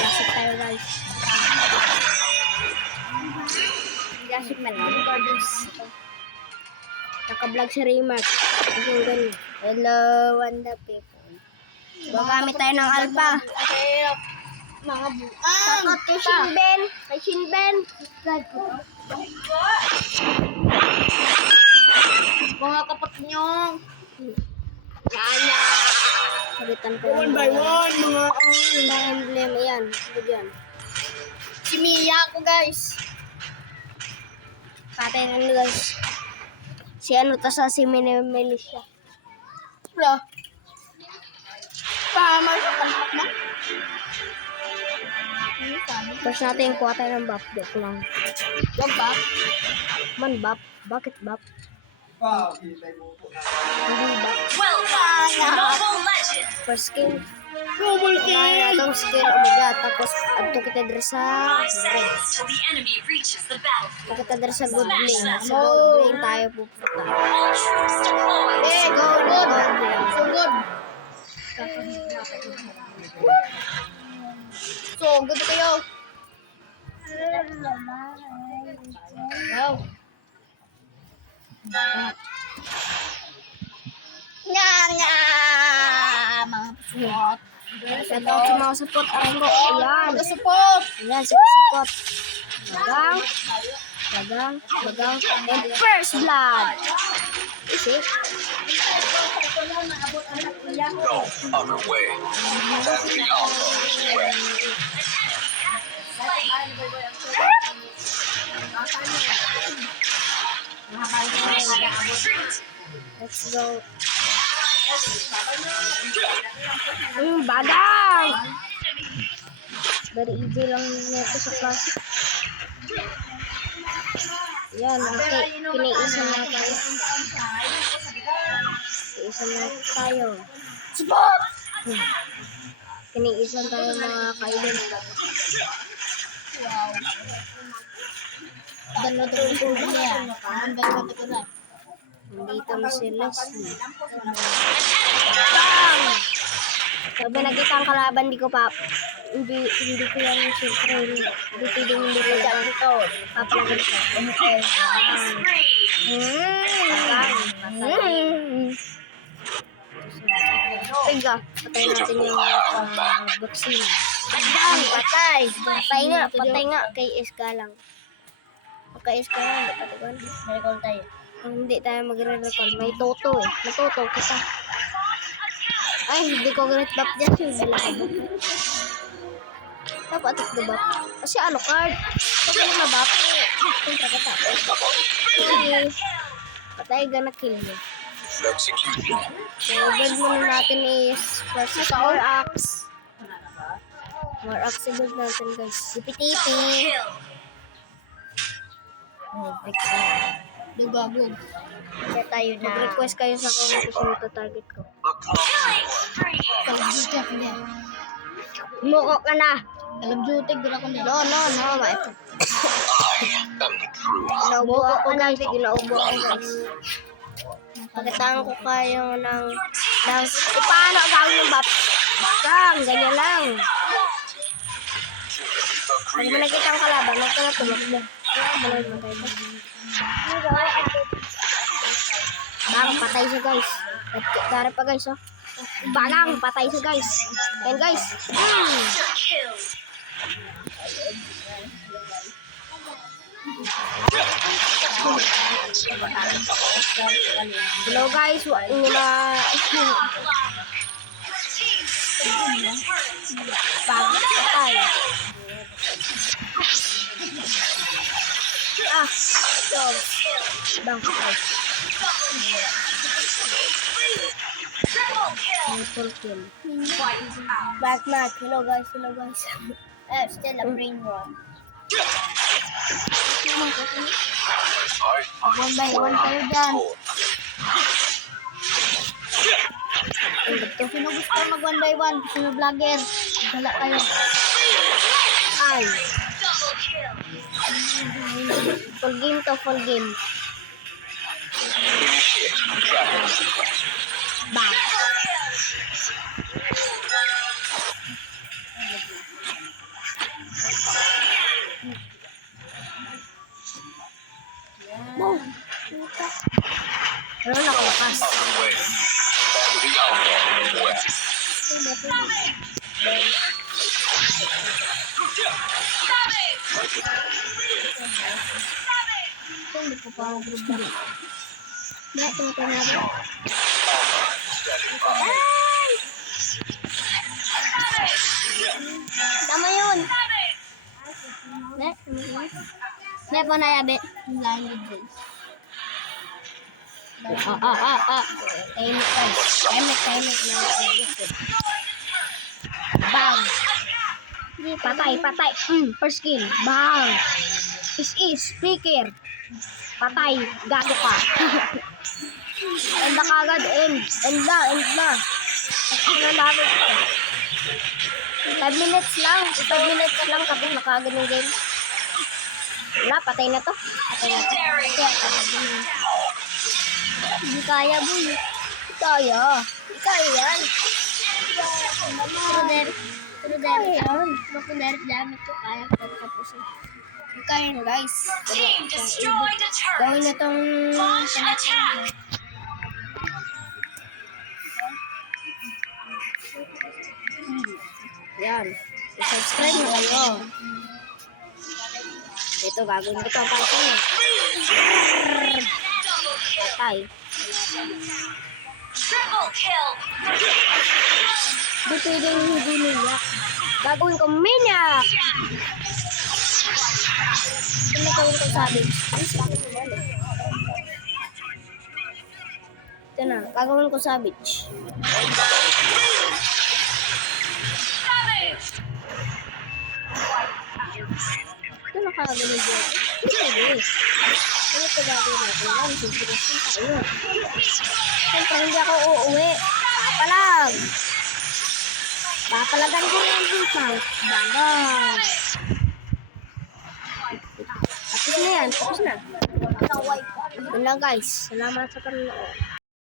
Classic tayo guys. Classic man. Naka-vlog si Raymark. Hello, wanda people. Gagamit tayo ng alpha. Mga Shoutout kay Shinben. Kay Shinben. mga kapatid nyo. Yana. Sabitan ko. One by one, mga emblem. Ayan. Sabi yan. Si Mia ako guys. Patay na nila guys. Si ano to sa si Melisha. Wala. Tama sa palpak na. First natin kuha tayo ng buff. Joke lang. Wag ba? Man buff. Bakit buff? Hindi buff. Mobile Legends! First skill. Double Kaya na itong skill. Oh my god. Tapos adto kita dre sa 5 seconds till the enemy reaches the battlefield. kita dre sa good lane. Sa good lane tayo pupunta. All troops deployed. Eh, go good. So good. So good kayo. Wow. Nga nga. Mga support. Shoutout sa mga support. Ako. Ayan. Mga support. Ayan. Sige support. Bagang. Bagang. Bagang. And first blood. Easy. No other way. The outlaw is trapped. Let's go. Bagang! Very easy lang nito sa classic. Yan, kiniisan na tayo. Kiniisan na tayo. Support. Kiniisan tayo mga kailan. Wow. Dalawa to yung niya. Ang dalawa to na. Nandito na si Leslie. Bang! Sabi nakita ang kalaban, hindi ko ko yan siyempre. Hindi ko yan ito. Papalagay ko. Tiga, patay natin yung vaccine. Patay. Patay nga kay Iska lang. Kay Iska lang, hindi patigan. Recall tayo. Hindi tayo magre-recall. May toto eh. May toto kita. Ay, hindi ko great buff dyan. Dapat atik the buff. Kasi ano card? Pag hindi ma-buff, kontra ka tapos. Patay gana kill mo. Execution. So, build muna natin is first War Axe. War Axe build natin guys. Tipi-tipi. Oh, victory. Dugagod. Kaya tayo na. Mag-request kayo sa kung gusto nito target ko. Kalab duty ako niya. Muko ka na. Kalab duty, gula ko niya. No. I am the truth. Ginaubo ako guys. Ginaubo ako guys. Pakitaan ko kayo ng paano gawin yung bap? Bagang, ganyan lang. Pag mo nakita ang kalaban, huwag ka na tumakbo. Balay mo tayo. Bang, patay siya guys. Dari pa guys, oh. Bagang, patay siya guys. Ayan guys. Hello guys, patay. Dog. Bang, patay. Triple kill. Back match. Hello guys. Still a brain rot. One by one kayo dyan. Sino gusto mag one by one? Sino vlogger? Gala kayo. Ay. Full game to, full game. Bang. Pero nakalakas. Other way. That's the outlaw west. Hindi ko pa ako gusto. Hindi, tumatay na ba? Standing by. Ay! Tama yun. Hindi, hindi po na yabi. Blinded guys. Tahimik ka. Tahimik na. Bang! Patay. First kill. Bang! Is, speaker. Patay. Gago ka. End na kagad. End na. Ano namin ito? 5 minutes lang. 5 minutes lang tapos nakagad ng game. Wala, patay na to. Legendary. Hindi kaya, boy. Hindi kaya. Hindi kaya yan. Pero dahil yan. Bakit dahil gamit ko kaya pagkapusin. Hindi kaya yan, guys. Team destroyed a Gawin turret. na tong... Launch attack. Yan. Subscribe na kayo. Ito, gagawin ko ito. Pansin mo. Double kill. Patay. Triple kill. Hindi pwedeng hindi nila. Gagawin ko maniac! Ano gawin ko sabi? Ito na, gagawin ko savage. Ito na kagawin dito. Hindi. Ano ito gagawin natin? Yan, sisirasin tayo. Siyempre, hindi ako uuwi. Papalag! Papalagan ko yung hutang. Bagay. Tapos na yan. Tapos na. Yun lang guys. Salamat sa panonood.